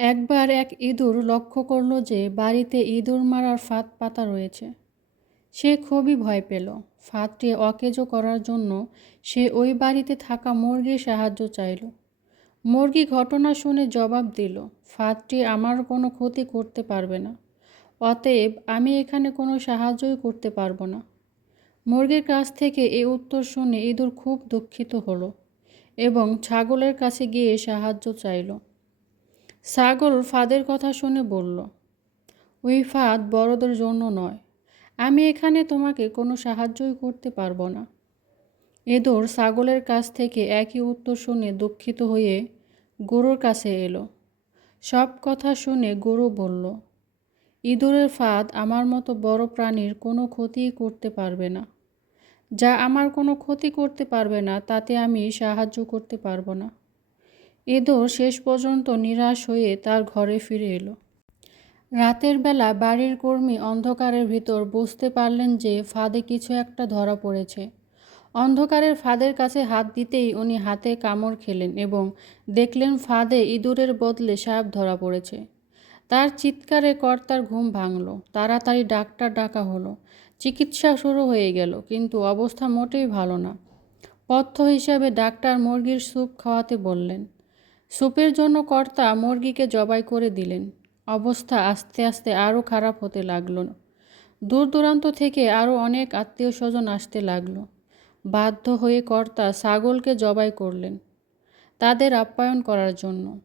একবার এক ইঁদুর লক্ষ্য করল যে বাড়িতে ইঁদুর মারার ফাঁদ পাতা রয়েছে। সে খুবই ভয় পেল। ফাঁদটি অকেজো করার জন্য সে ওই বাড়িতে থাকা মুরগির সাহায্য চাইল। মুরগি ঘটনা শুনে জবাব দিল, ফাঁদটি আমার কোনো ক্ষতি করতে পারবে না। অতএব আমি এখানে কোনো সাহায্যই করতে পারব না। মুরগির কাছ থেকে এই উত্তর শুনে ইঁদুর খুব দুঃখিত হলো এবং ছাগলের কাছে গিয়ে সাহায্য চাইল। ছাগল ফাঁদের কথা শুনে বলল, ওই ফাঁদ বড়দের জন্য নয়। আমি এখানে তোমাকে কোনো সাহায্যই করতে পারব না। এদোর ছাগলের কাছ থেকে একই উত্তর শুনে দুঃখিত হয়ে গরুর কাছে এলো। সব কথা শুনে গরু বলল, ইঁদুরের ফাঁদ আমার মতো বড় প্রাণীর কোনো ক্ষতিই করতে পারবে না। যা আমার কোনো ক্ষতি করতে পারবে না, তাতে আমি সাহায্য করতে পারব না। ইঁদুর শেষ পর্যন্ত নিরাশ হয়ে তার ঘরে ফিরে এলো। রাতের বেলা বাড়ির কর্মী অন্ধকারের ভিতর বুঝতে পারলেন যে ফাঁদে কিছু একটা ধরা পড়েছে। অন্ধকারের ফাঁদের কাছে হাত দিতেই উনি হাতে কামড় খেলেন এবং দেখলেন ফাঁদে ইঁদুরের বদলে সাপ ধরা পড়েছে। তার চিৎকারে কর্তার ঘুম ভাঙল। তাড়াতাড়ি ডাক্তার ডাকা হলো। চিকিৎসা শুরু হয়ে গেল, কিন্তু অবস্থা মোটেই ভালো না। পথ্য হিসাবে ডাক্তার মুরগির স্যুপ খাওয়াতে বললেন স্যুপের জন্য কর্তা মুরগিকে জবাই করে দিলেন। অবস্থা আস্তে আস্তে আরও খারাপ হতে লাগল। দূর দূরান্ত থেকে আরও অনেক আত্মীয় স্বজন আসতে লাগল। বাধ্য হয়ে কর্তা ছাগলকে জবাই করলেন তাদের আপ্যায়ন করার জন্য।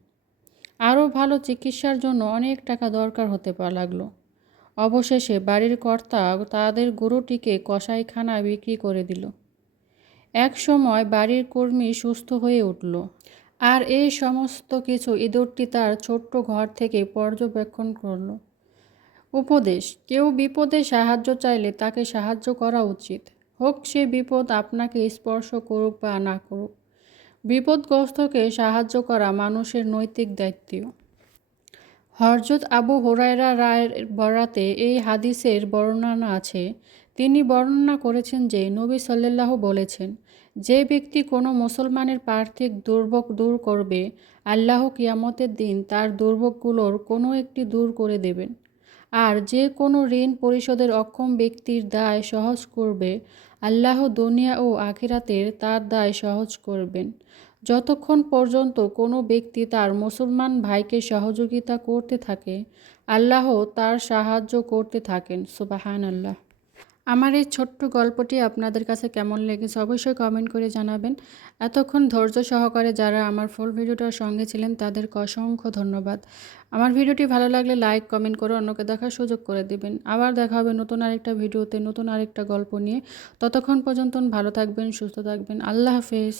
আরও ভালো চিকিৎসার জন্য অনেক টাকা দরকার হতে লাগল। অবশেষে বাড়ির কর্তা তাদের গরুটিকে কসাইখানা বিক্রি করে দিল। এক সময় বাড়ির কর্মী সুস্থ হয়ে উঠল। আর এই সমস্ত কিছু ইঁদুরটি তার ছোট্ট ঘর থেকে পর্যবেক্ষণ করল। উপদেশ, কেউ বিপদে সাহায্য চাইলে তাকে সাহায্য করা উচিত। হোক সে বিপদ আপনাকে স্পর্শ করুক বা না করুক। বিপদগ্রস্তকে সাহায্য করা মানুষের নৈতিক দায়িত্ব হরজত আবু হোরাইরা রায়ের বরাতে এই হাদিসের বর্ণনা আছে তিনি বর্ণনা করেছেন যে নবী সাল্লাহ বলেছেন, যে ব্যক্তি কোনো মুসলমানের পার্থিক দুর্ভোগ দূর করবে, আল্লাহ কিয়ামতের দিন তার দুর্ভোগগুলোর কোনো একটি দূর করে দেবেন। আর যে কোনো ঋণ পরিশোধের অক্ষম ব্যক্তির দায় সহজ করবে, আল্লাহ দুনিয়া ও আখিরাতের তার দায় সহজ করবেন। যতক্ষণ পর্যন্ত কোনো ব্যক্তি তার মুসলমান ভাইকে সহযোগিতা করতে থাকে, আল্লাহ তার সাহায্য করতে থাকেন। সুবাহান আল্লাহ আমার এই ছোট্ট গল্পটি আপনাদের কাছে কেমন লেগেছে অবশ্যই কমেন্ট করে জানাবেন। এতক্ষণ ধৈর্য সহকারে যারা আমার ফুল ভিডিওটার সঙ্গে ছিলেন, তাদেরকে অসংখ্য ধন্যবাদ। আমার ভিডিওটি ভালো লাগলে লাইক কমেন্ট করে অন্যকে দেখার সুযোগ করে দিবেন। আবার দেখা হবে নতুন আরেকটা ভিডিওতে, নতুন আরেকটা গল্প নিয়ে। ততক্ষণ পর্যন্ত ভালো থাকবেন, সুস্থ থাকবেন। আল্লাহ হাফেজ।